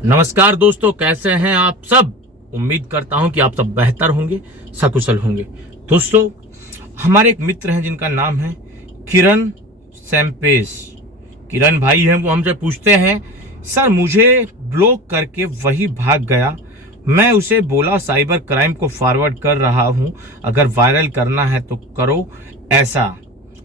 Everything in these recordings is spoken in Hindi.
नमस्कार दोस्तों, कैसे हैं आप सब। उम्मीद करता हूं कि आप सब बेहतर होंगे, सकुशल होंगे। दोस्तों, हमारे एक मित्र हैं जिनका नाम है किरण सैम्पेस। किरण भाई हैं, वो हमसे पूछते हैं, सर मुझे ब्लॉक करके वही भाग गया। मैं उसे बोला साइबर क्राइम को फॉरवर्ड कर रहा हूं, अगर वायरल करना है तो करो ऐसा,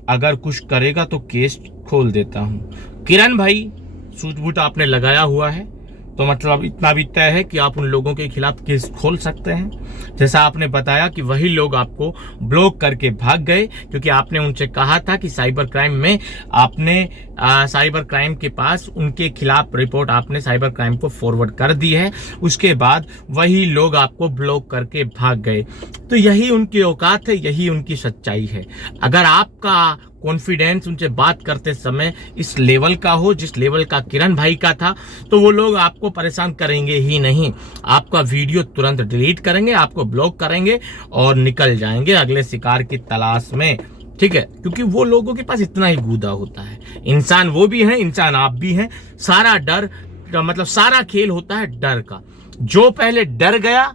अगर कुछ करेगा तो केस खोल देता हूं। किरण भाई, सूझबूझ आपने लगाया हुआ है तो मतलब इतना भी तय है कि आप उन लोगों के खिलाफ केस खोल सकते हैं। जैसा आपने बताया कि वही लोग आपको ब्लॉक करके भाग गए क्योंकि आपने उनसे कहा था कि साइबर क्राइम में आपने साइबर क्राइम के पास उनके खिलाफ रिपोर्ट आपने साइबर क्राइम को फॉरवर्ड कर दी है। उसके बाद वही लोग आपको ब्लॉक करके भाग गए। तो यही उनकी औकात है, यही उनकी सच्चाई है। अगर आपका कॉन्फिडेंस उनसे बात करते समय इस लेवल का हो जिस लेवल का किरण भाई का था, तो वो लोग आपको परेशान करेंगे ही नहीं। आपका वीडियो तुरंत डिलीट करेंगे, आपको ब्लॉक करेंगे और निकल जाएंगे अगले शिकार की तलाश में। ठीक है, क्योंकि वो लोगों के पास इतना ही गूदा होता है। इंसान वो भी है, इंसान आप भी हैं। सारा डर मतलब सारा खेल होता है डर का। जो पहले डर गया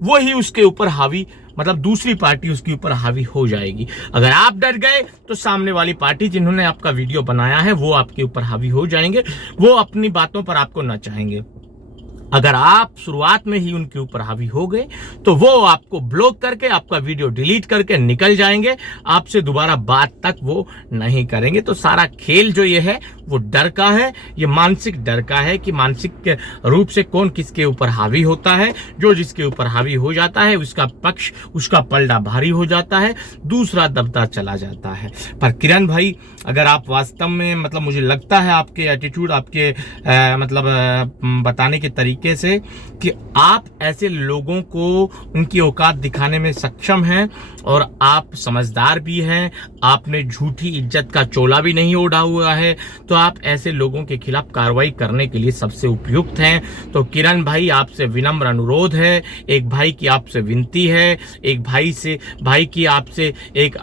वो ही उसके ऊपर हावी, मतलब दूसरी पार्टी उसके ऊपर हावी हो जाएगी। अगर आप डर गए तो सामने वाली पार्टी जिन्होंने आपका वीडियो बनाया है वो आपके ऊपर हावी हो जाएंगे, वो अपनी बातों पर आपको नचाएंगे। अगर आप शुरुआत में ही उनके ऊपर हावी हो गए तो वो आपको ब्लॉक करके आपका वीडियो डिलीट करके निकल जाएंगे, आपसे दोबारा बात तक वो नहीं करेंगे। तो सारा खेल जो ये है वो डर का है, ये मानसिक डर का है कि मानसिक रूप से कौन किसके ऊपर हावी होता है। जो जिसके ऊपर हावी हो जाता है उसका पक्ष, उसका पलड़ा भारी हो जाता है, दूसरा दबता चला जाता है। पर किरण भाई, अगर आप वास्तव में मतलब मुझे लगता है आपके एटीट्यूड, आपके बताने के तरीके से कि आप ऐसे लोगों को उनकी औकात दिखाने में सक्षम हैं और आप समझदार भी हैं, आपने झूठी इज्जत का चोला भी नहीं ओढ़ा हुआ है, तो आप ऐसे लोगों के खिलाफ कार्रवाई करने के लिए सबसे उपयुक्त हैं। तो किरण भाई, आपसे विनम्र अनुरोध है, एक भाई की आपसे विनती है, एक भाई की आपसे एक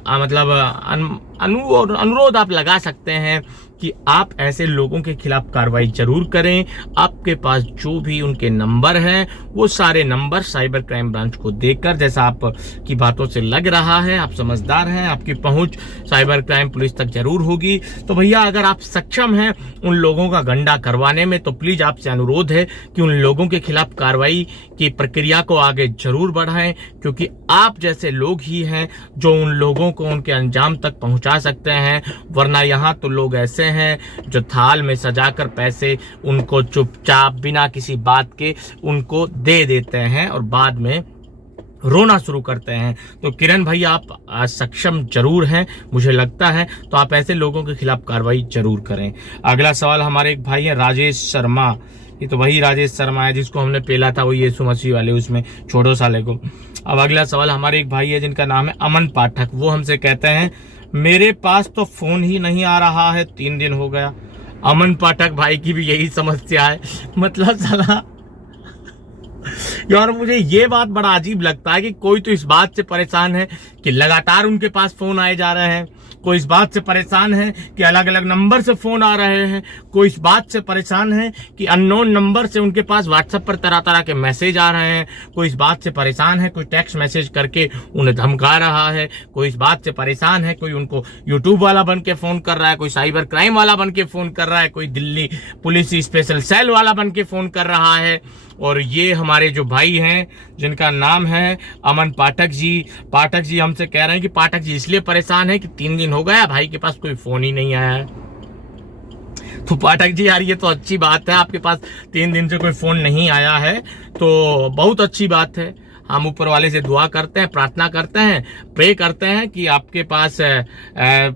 अनुरोध आप लगा सकते हैं कि आप ऐसे लोगों के खिलाफ कार्रवाई जरूर करें। आपके पास जो भी उनके नंबर हैं वो सारे नंबर साइबर क्राइम ब्रांच को देकर, जैसा आप की बातों से लग रहा है आप समझदार हैं, आपकी पहुंच साइबर क्राइम पुलिस तक जरूर होगी। तो भैया, अगर आप सक्षम हैं उन लोगों का गंडा करवाने में तो प्लीज आपसे अनुरोध है कि उन लोगों के खिलाफ कार्रवाई की प्रक्रिया को आगे जरूर बढ़ाएं, क्योंकि आप जैसे लोग ही हैं जो उन लोगों को उनके अंजाम तक पहुंचा सकते हैं। वरना यहाँ तो लोग ऐसे हैं जो थाल में सजाकर पैसे उनको चुपचाप बिना किसी बात के उनको दे देते हैं और बाद में रोना शुरू करते हैं। तो किरण भाई, आप सक्षम जरूर हैं मुझे लगता है, तो आप ऐसे लोगों के खिलाफ कार्रवाई जरूर करें। अगला सवाल हमारे एक भाई हैं राजेश शर्मा। ये तो वही राजेश शर्मा है जिसको हमने पेला था, वो यीशु मसीह वाले उसमें छोड़ो साले को। अब अगला सवाल हमारे एक भाई है जिनका नाम है अमन पाठक। वो हमसे कहते हैं, मेरे पास तो फोन ही नहीं आ रहा है, 3 दिन हो गया। अमन पाठक भाई की भी यही समस्या है। मतलब साला यार, मुझे ये बात बड़ा अजीब लगता है कि कोई तो इस बात से परेशान है कि लगातार उनके पास फोन आए जा रहे हैं, कोई इस बात से परेशान है कि अलग अलग नंबर से फोन आ रहे हैं, कोई इस बात से परेशान है कि अननोन नंबर से उनके पास व्हाट्सएप पर तरह तरह के मैसेज आ रहे हैं, कोई इस बात से परेशान है कोई टेक्स्ट मैसेज करके उन्हें धमका रहा है, कोई इस बात से परेशान है कोई उनको यूट्यूब वाला बन के फोन कर रहा है, कोई साइबर क्राइम वाला बन के फोन कर रहा है, कोई दिल्ली पुलिस स्पेशल सेल वाला बन के फोन कर रहा है। और ये हमारे जो भाई हैं जिनका नाम है अमन पाठक जी हमसे कह रहे हैं कि पाठक जी इसलिए परेशान है कि 3 दिन हो गया भाई के पास कोई फोन ही नहीं आया है। तो पाठक जी यार, ये तो अच्छी बात है, आपके पास 3 दिन से कोई फोन नहीं आया है तो बहुत अच्छी बात है। हम ऊपर वाले से दुआ करते हैं, प्रार्थना करते हैं, प्रे करते हैं कि आपके पास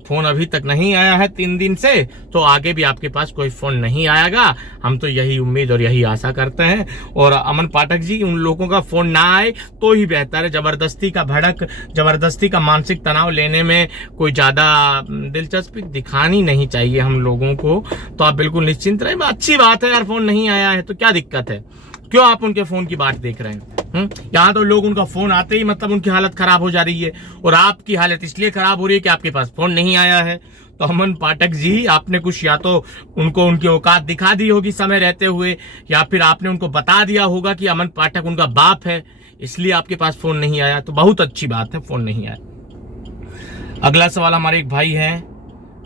फोन अभी तक नहीं आया है 3 दिन से, तो आगे भी आपके पास कोई फोन नहीं आएगा। हम तो यही उम्मीद और यही आशा करते हैं। और अमन पाठक जी, उन लोगों का फोन ना आए तो ही बेहतर है। जबरदस्ती का मानसिक तनाव लेने में कोई ज्यादा दिलचस्पी दिखानी नहीं चाहिए हम लोगों को। तो आप बिल्कुल निश्चिंत रहे। अच्छी बात है यार, फोन नहीं आया है तो क्या दिक्कत है, क्यों आप उनके फोन की बात देख रहे हैं। यहाँ तो लोग उनका फोन आते ही मतलब उनकी हालत खराब हो जा रही है, और आपकी हालत इसलिए खराब हो रही है कि आपके पास फोन नहीं आया है। तो अमन पाठक जी, आपने कुछ या तो उनको उनकी औकात दिखा दी होगी समय रहते हुए, या फिर आपने उनको बता दिया होगा कि अमन पाठक उनका बाप है, इसलिए आपके पास फोन नहीं आया। तो बहुत अच्छी बात है, फोन नहीं आया। अगला सवाल हमारे एक भाई हैं,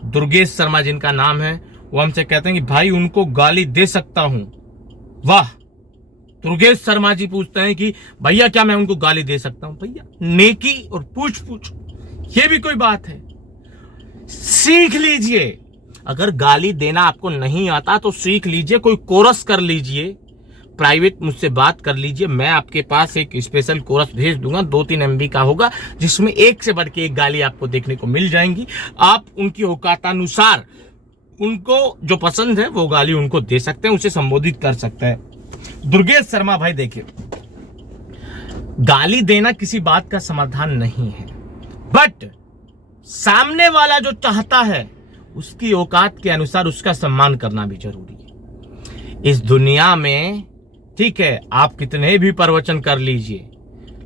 दुर्गेश शर्मा जिनका नाम है, वो हमसे कहते हैं कि भाई उनको गाली दे सकता हूं। वाह, दुर्गेश शर्मा जी पूछते हैं कि भैया क्या मैं उनको गाली दे सकता हूं? भैया नेकी और पूछ ये भी कोई बात है? सीख लीजिए। अगर गाली देना आपको नहीं आता तो सीख लीजिए, कोई कोरस कर लीजिए, प्राइवेट मुझसे बात कर लीजिए, मैं आपके पास एक स्पेशल कोरस भेज दूंगा, 2-3 MB का होगा, जिसमें एक से बढ़ के एक गाली आपको देखने को मिल जाएंगी। आप उनकी औकातानुसार उनको जो पसंद है वो गाली उनको दे सकते हैं, उसे संबोधित कर सकते हैं। दुर्गेश शर्मा भाई देखिए, गाली देना किसी बात का समाधान नहीं है, बट सामने वाला जो चाहता है उसकी औकात के अनुसार उसका सम्मान करना भी जरूरी है इस दुनिया में। ठीक है, आप कितने भी प्रवचन कर लीजिए,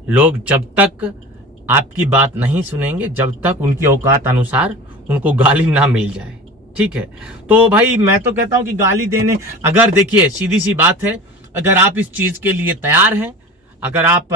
लोग जब तक आपकी बात नहीं सुनेंगे जब तक उनकी औकात अनुसार उनको गाली ना मिल जाए। ठीक है, तो भाई मैं तो कहता हूं कि गाली देने, अगर देखिए सीधी सी बात है, अगर आप इस चीज के लिए तैयार हैं, अगर आप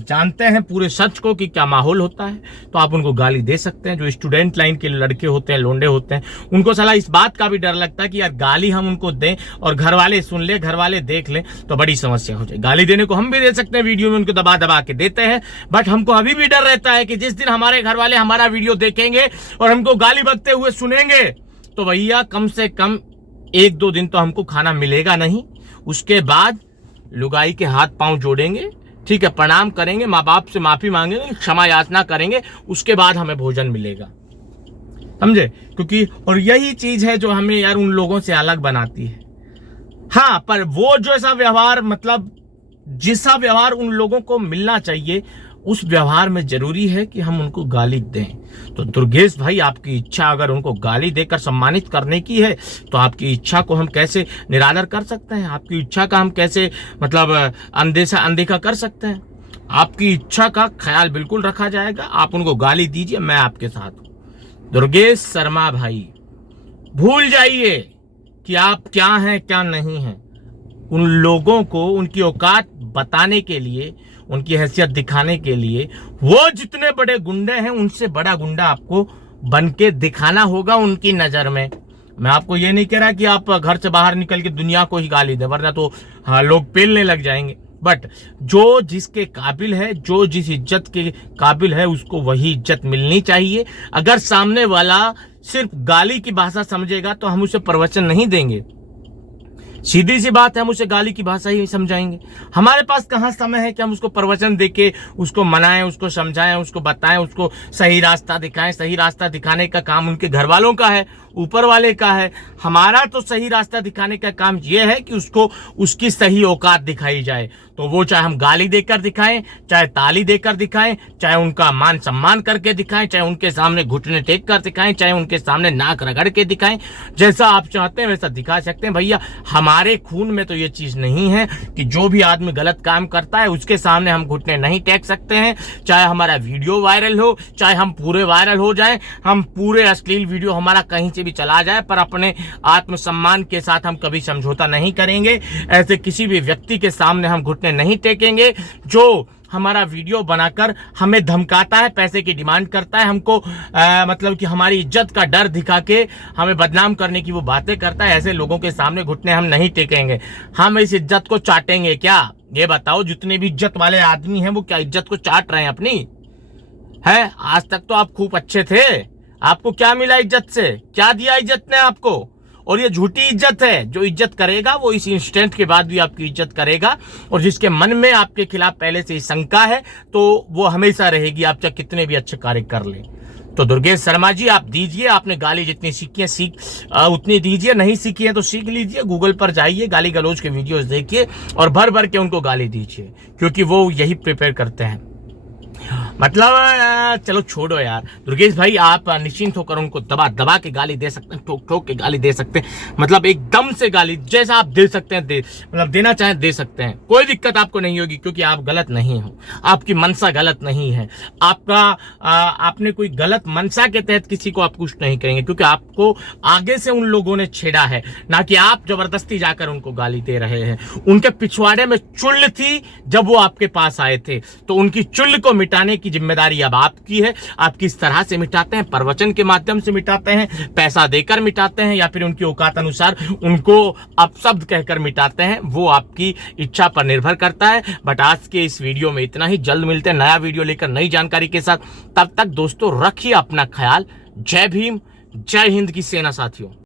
जानते हैं पूरे सच को कि क्या माहौल होता है, तो आप उनको गाली दे सकते हैं। जो स्टूडेंट लाइन के लड़के होते हैं, लोंडे होते हैं, उनको साला इस बात का भी डर लगता है कि यार गाली हम उनको दें और घर वाले सुन ले, घर वाले देख लें तो बड़ी समस्या हो जाए। गाली देने को हम भी दे सकते हैं, वीडियो में उनको दबा दबा के देते हैं, बट हमको अभी भी डर रहता है कि जिस दिन हमारे घर वाले हमारा वीडियो देखेंगे और हमको गाली बकते हुए सुनेंगे तो भैया कम से कम 1-2 दिन तो हमको खाना मिलेगा नहीं। उसके बाद लुगाई के हाथ पांव जोड़ेंगे, ठीक है, प्रणाम करेंगे, माँ बाप से माफी मांगेंगे, क्षमा याचना करेंगे, उसके बाद हमें भोजन मिलेगा, समझे? क्योंकि और यही चीज है जो हमें यार उन लोगों से अलग बनाती है। हाँ, पर वो जो ऐसा व्यवहार, मतलब जैसा व्यवहार उन लोगों को मिलना चाहिए, उस व्यवहार में जरूरी है कि हम उनको गाली दें। तो दुर्गेश भाई, आपकी इच्छा अगर उनको गाली देकर सम्मानित करने की है तो आपकी इच्छा को हम कैसे निरादर कर सकते हैं? आपकी इच्छा का हम कैसे मतलब अनदेखा कर सकते हैं? आपकी इच्छा का ख्याल बिल्कुल रखा जाएगा। आप उनको गाली दीजिए, मैं आपके साथ हूं। दुर्गेश शर्मा भाई, भूल जाइए कि आप क्या हैं क्या नहीं हैं। उन लोगों को उनकी औकात बताने के लिए, उनकी हैसियत दिखाने के लिए, वो जितने बड़े गुंडे हैं उनसे बड़ा गुंडा आपको बन के दिखाना होगा उनकी नजर में। मैं आपको ये नहीं कह रहा कि आप घर से बाहर निकल के दुनिया को ही गाली दें, वरना तो हाँ लोग पेलने लग जाएंगे। बट जो जिसके काबिल है, जो जिस इज्जत के काबिल है, उसको वही इज्जत मिलनी चाहिए। अगर सामने वाला सिर्फ गाली की भाषा समझेगा तो हम उसे प्रवचन नहीं देंगे। सीधी सी बात है, हम उसे गाली की भाषा ही समझाएंगे। हमारे पास कहाँ समय है कि हम उसको प्रवचन देके उसको मनाएं, उसको समझाएं, उसको बताएं, उसको सही रास्ता दिखाएं। सही रास्ता दिखाने का काम उनके घर वालों का है, ऊपर वाले का है। हमारा तो सही रास्ता दिखाने का काम यह है कि उसको उसकी सही औकात दिखाई जाए। तो वो चाहे हम गाली देकर दिखाएं, चाहे ताली देकर दिखाएं, चाहे उनका मान सम्मान करके दिखाएं, चाहे उनके सामने घुटने टेक कर दिखाएं, चाहे उनके सामने नाक रगड़ के दिखाएं, जैसा आप चाहते हैं वैसा दिखा सकते हैं। भैया हमारे खून में तो ये चीज नहीं है कि जो भी आदमी गलत काम करता है उसके सामने हम घुटने नहीं टेक सकते हैं। चाहे हमारा वीडियो वायरल हो, चाहे हम पूरे वायरल हो जाए, हम पूरे अश्लील वीडियो हमारा कहीं से भी चला जाए, पर अपने आत्मसम्मान के साथ हम कभी समझौता नहीं करेंगे। ऐसे किसी भी व्यक्ति के सामने हम घुटने नहीं टेकेंगे जो हमारा वीडियो बनाकर हमें धमकाता है, पैसे की डिमांड करता है, हमको मतलब कि हमारी इज्जत का डर दिखा के हमें बदनाम करने की वो बातें करता है। ऐसे लोगों के सामने घुटने हम नहीं टेकेंगे। हम इस इज्जत को चाटेंगे क्या? ये बताओ, जितने भी इज्जत वाले आदमी हैं वो क्या इज्जत को चाट रहे हैं अपनी? है, आज तक तो आप खूब अच्छे थे। आपको क्या मिला इज्जत से? क्या दिया इज्जत ने आपको? और ये झूठी इज्जत है। जो इज्जत करेगा वो इस इंस्टेंट के बाद भी आपकी इज्जत करेगा, और जिसके मन में आपके खिलाफ पहले से ही शंका है तो वो हमेशा रहेगी, आप चाहे कितने भी अच्छे कार्य कर ले। तो दुर्गेश शर्मा जी, आप दीजिए। आपने गाली जितनी सीखी है उतनी दीजिए, नहीं सीखी है तो सीख लीजिए। गूगल पर जाइए, गाली गलौज के वीडियोस देखिए और भर भर के उनको गाली दीजिए, क्योंकि वो यही प्रिपेयर करते हैं। मतलब चलो छोड़ो यार दुर्गेश भाई, आप निश्चिंत होकर उनको दबा दबा के गाली दे सकते हैं, ठोक ठोक के गाली दे सकते हैं, मतलब एकदम से गाली जैसा आप दे सकते हैं मतलब देना चाहें दे सकते हैं, कोई दिक्कत आपको नहीं होगी, क्योंकि आप गलत नहीं हो, आपकी मनसा गलत नहीं है, आपने कोई गलत मनसा के तहत किसी को आप कुछ नहीं करेंगे, क्योंकि आपको आगे से उन लोगों ने छेड़ा है, ना कि आप जबरदस्ती जाकर उनको गाली दे रहे हैं। उनके पिछवाड़े में चुल्ल थी जब वो आपके पास आए थे, तो उनकी चुल्ल को मिटाने की जिम्मेदारी अब आपकी है। आप किस तरह से मिटाते हैं, प्रवचन के माध्यम से मिटाते हैं, पैसा देकर मिटाते हैं, या फिर उनकी औकात अनुसार उनको अपशब्द कहकर मिटाते हैं, वो आपकी इच्छा पर निर्भर करता है। बट आज के इस वीडियो में इतना ही, जल्द मिलते हैं नया वीडियो लेकर नई जानकारी के साथ। तब तक दोस्तों रखिए अपना ख्याल। जय भीम, जय हिंद की सेना साथियों।